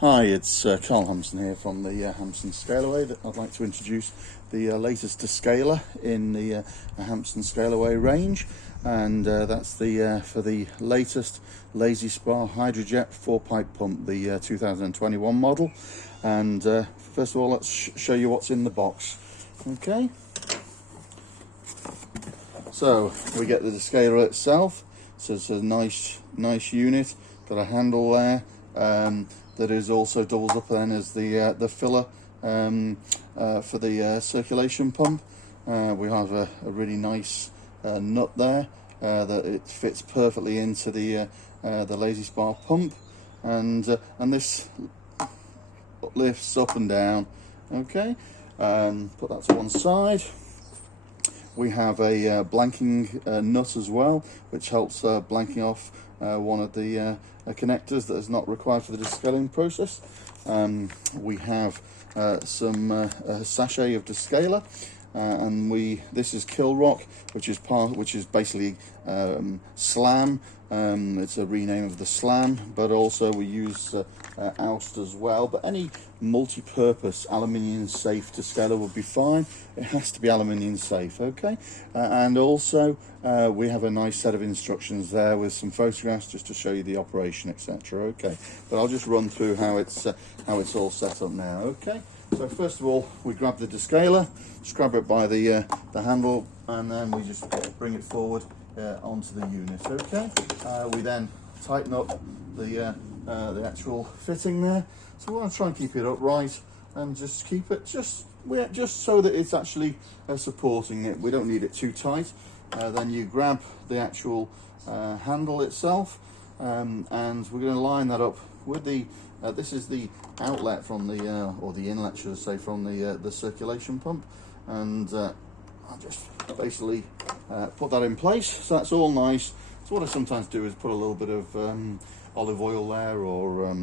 Hi, it's Carl Hampson here from the Hampson Scale-Away. I'd like to introduce the latest descaler in the Hampson Scale-Away range, and that's the for the latest Lay Z Spa Hydrojet 4-pipe pump, the 2021 model. And first of all, let's show you what's in the box. Okay, so we get the descaler itself. So it's a nice unit, got a handle there. That is also doubles up then as the filler for the circulation pump. We have a really nice nut there that it fits perfectly into the Lay Z Spa pump, and this lifts up and down. Okay, put that to one side. We have a blanking nut as well, which helps blanking off one of the connectors that is not required for the descaling process. We have some sachet of descaler, and this is Kill Rock, which is basically Slam. It's a rename of the Slam, but also we use Oust as well. But any multi-purpose aluminium safe descaler would be fine. It has to be aluminium safe, okay? And also we have a nice set of instructions there with some photographs just to show you the operation, etc. Okay, but I'll just run through how it's all set up now. Okay, so first of all, we grab the descaler, just grab it by the handle, and then we just bring it forward onto the unit. Okay, we then tighten up the actual fitting there. So we want to try and keep it upright and just keep it just so that it's actually supporting it. We don't need it too tight. Then you grab the actual handle itself, and we're going to line that up with the this is the outlet from the or the inlet, should I say, from the circulation pump, and I'll just basically put that in place. So that's all nice. So what I sometimes do is put a little bit of olive oil there, or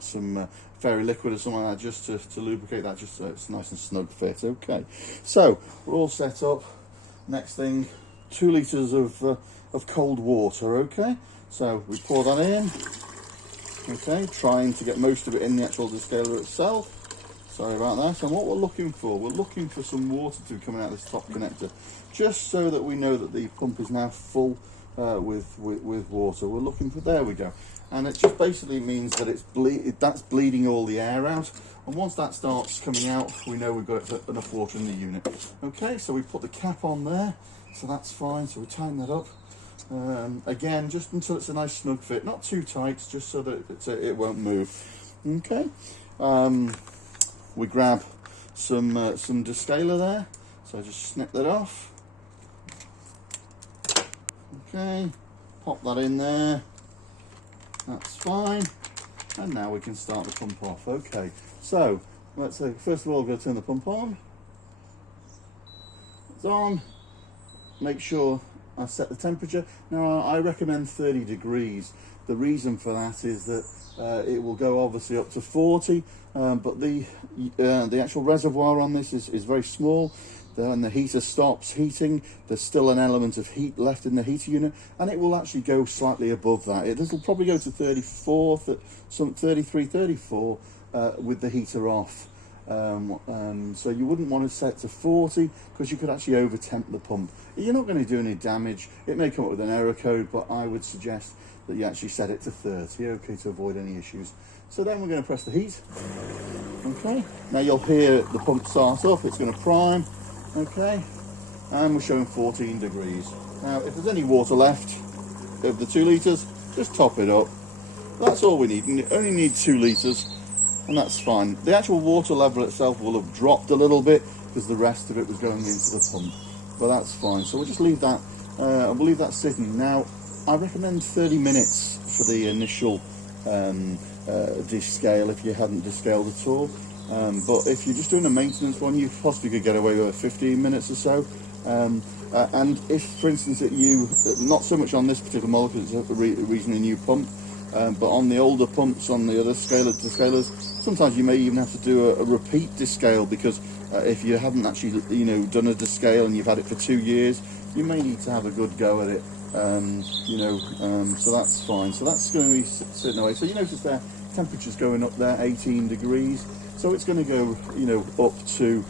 some fairy liquid or something like that, just to lubricate that, just so it's nice and snug fit. Okay, so we're all set up. Next thing, 2 litres of cold water. Okay, so we pour that in. Okay, trying to get most of it in the actual descaler itself. Sorry about that. And what we're looking for some water to be coming out of this top connector, just so that we know that the pump is now full with water. We're looking for, there we go. And it just basically means that that's bleeding all the air out. And once that starts coming out, we know we've got enough water in the unit. Okay, so we put the cap on there, so that's fine. So we tighten that up. Again, just until it's a nice snug fit, not too tight, just so that it won't move. Okay. We grab some descaler there, so just snip that off. Okay, pop that in there. That's fine. And now we can start the pump off. Okay, so let's say first of all, we're going to turn the pump on. It's on. Make sure I set the temperature. Now I recommend 30 degrees. The reason for that is that it will go obviously up to 40, but the actual reservoir on this is very small. When the heater stops heating, there's still an element of heat left in the heater unit, and it will actually go slightly above that. This will probably go to 34, some 33, 34 with the heater off. So you wouldn't want to set to 40 because you could actually over temp the pump. You're not going to do any damage. It may come up with an error code, but I would suggest that you actually set it to 30, okay, to avoid any issues. So then we're going to press the heat. Okay, now you'll hear the pump start up. It's going to prime. Okay, and we're showing 14 degrees. Now if there's any water left of the 2 litres, just top it up. That's all we need. We only need 2 litres, and that's fine. The actual water level itself will have dropped a little bit because the rest of it was going into the pump, but that's fine. So we'll just leave that, we'll leave that sitting. Now I recommend 30 minutes for the initial descale if you hadn't descaled at all. But if you're just doing a maintenance one, you possibly could get away with 15 minutes or so. And if, for instance, that you, not so much on this particular model because it's a reasonably new pump, but on the older pumps, on the other descalers, sometimes you may even have to do a repeat descale, because if you haven't actually, done a descale and you've had it for 2 years, you may need to have a good go at it. So that's fine. So that's going to be sitting away. So you notice there, temperature's going up there, 18 degrees. So it's going to go, you know, up to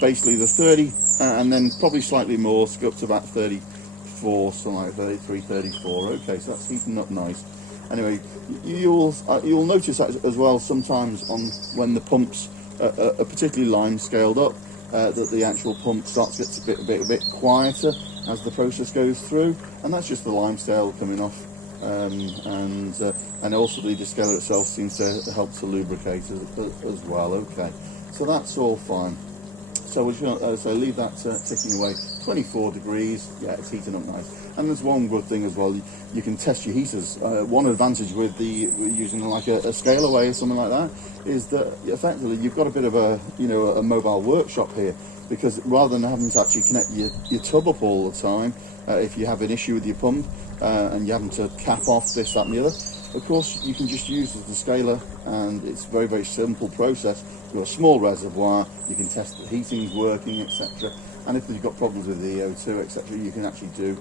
basically the 30, and then probably slightly more, so go up to about 34, something like 33, 34. Okay, so that's heating up nice. Anyway, you'll notice that as well sometimes when the pumps are particularly lime scaled up, that the actual pump starts to get a bit quieter as the process goes through, and that's just the lime scale coming off. And also the descaler itself seems to help to lubricate as well. Okay, so that's all fine. So we're going to leave that ticking away. 24 degrees, yeah, it's heating up nice. And there's one good thing as well, you can test your heaters. One advantage with using like a Scale-Away or something like that is that effectively you've got a bit of a a mobile workshop here, because rather than having to actually connect your tub up all the time, if you have an issue with your pump and you're having to cap off this, that and the other, of course you can just use the descaler, and it's a very, very simple process. You've got a small reservoir, you can test the heating's working, etc. And if you've got problems with the O2, etc., you can actually do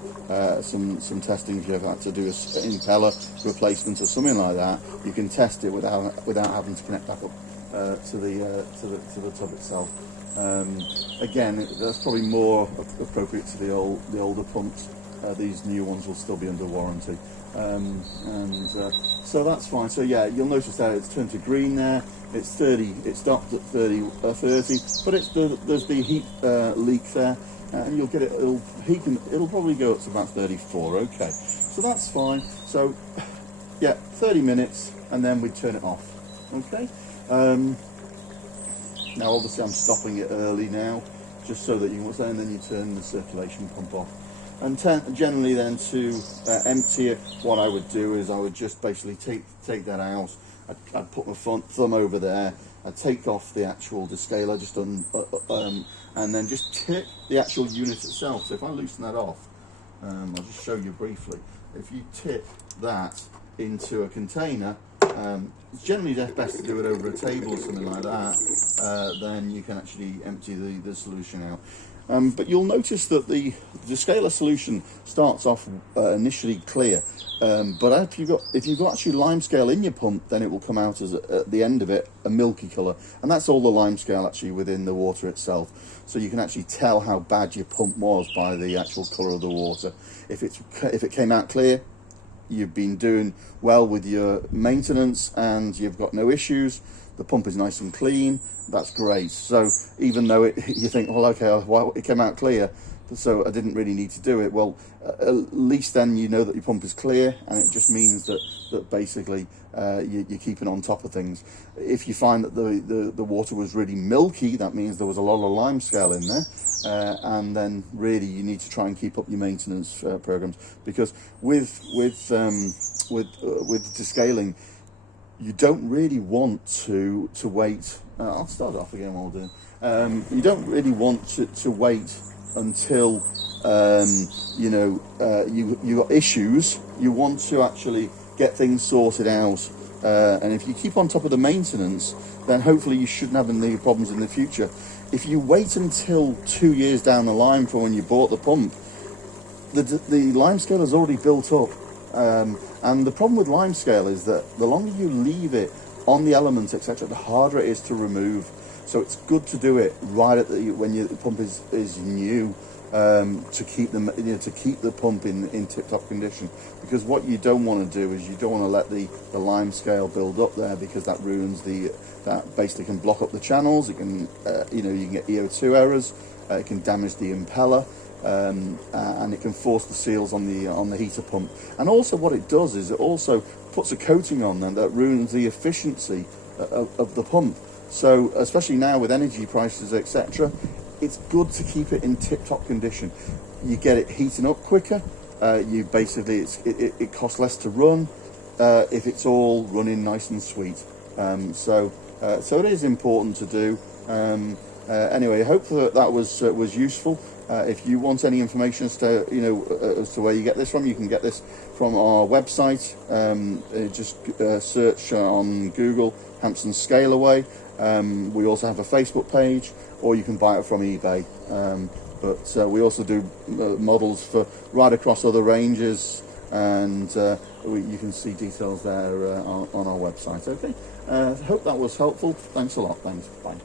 some testing. If you've had to do an impeller replacement or something like that, you can test it without having to connect back up to the tub itself. Again, that's probably more appropriate to the older pumps. These new ones will still be under warranty, so that's fine. So yeah, you'll notice that it's turned to green there. It's 30. It stopped at 30, but there's the heat leak there, and you'll get it. It'll probably go up to about 34. Okay, so that's fine. So yeah, 30 minutes, and then we turn it off. Okay. Now obviously I'm stopping it early now, just so that you can, and then you turn the circulation pump off. And generally then to empty it, what I would do is I would just basically take that out. I'd put my thumb over there, I'd take off the actual descaler just and then just tip the actual unit itself. So if I loosen that off, I'll just show you briefly. If you tip that into a container, it's generally best to do it over a table or something like that, then you can actually empty the solution out. But you'll notice that the descaler solution starts off initially clear, but if you've got actually lime scale in your pump, then it will come out as at the end of it a milky colour, and that's all the lime scale actually within the water itself. So you can actually tell how bad your pump was by the actual colour of the water. If it came out clear, you've been doing well with your maintenance and you've got no issues. The pump is nice and clean. That's great. So even though you think, well, okay, well, it came out clear, so I didn't really need to do it. Well, at least then you know that your pump is clear, and it just means that basically you're keeping on top of things. If you find that the water was really milky, that means there was a lot of lime scale in there, and then really you need to try and keep up your maintenance programs, because with descaling, you don't really want to wait. I'll start off again while doing. You don't really want to wait until you got issues. You want to actually get things sorted out, and if you keep on top of the maintenance, then hopefully you shouldn't have any problems in the future. If you wait until 2 years down the line from when you bought the pump, the lime scale has already built up. And the problem with lime scale is that the longer you leave it on the elements, etc., the harder it is to remove. So it's good to do it right at when your pump is new, to keep the pump in tip-top condition. Because what you don't want to do is you don't want to let the lime scale build up there, because that ruins that basically can block up the channels. It can you can get EO2 errors. It can damage the impeller. And it can force the seals on the heater pump. And also what it does is it also puts a coating on them that ruins the efficiency of the pump. So especially now with energy prices, etc., it's good to keep it in tip-top condition. You get it heating up quicker. You basically it costs less to run if it's all running nice and sweet. So it is important to do. Anyway, I hope that was useful. If you want any information as to where you get this from, you can get this from our website. Just search on Google Hampson Scale-Away. We also have a Facebook page, or you can buy it from eBay. But we also do models for right across other ranges, and you can see details there on our website. website. Okay, hope that was helpful. Thanks a lot. Thanks. Bye.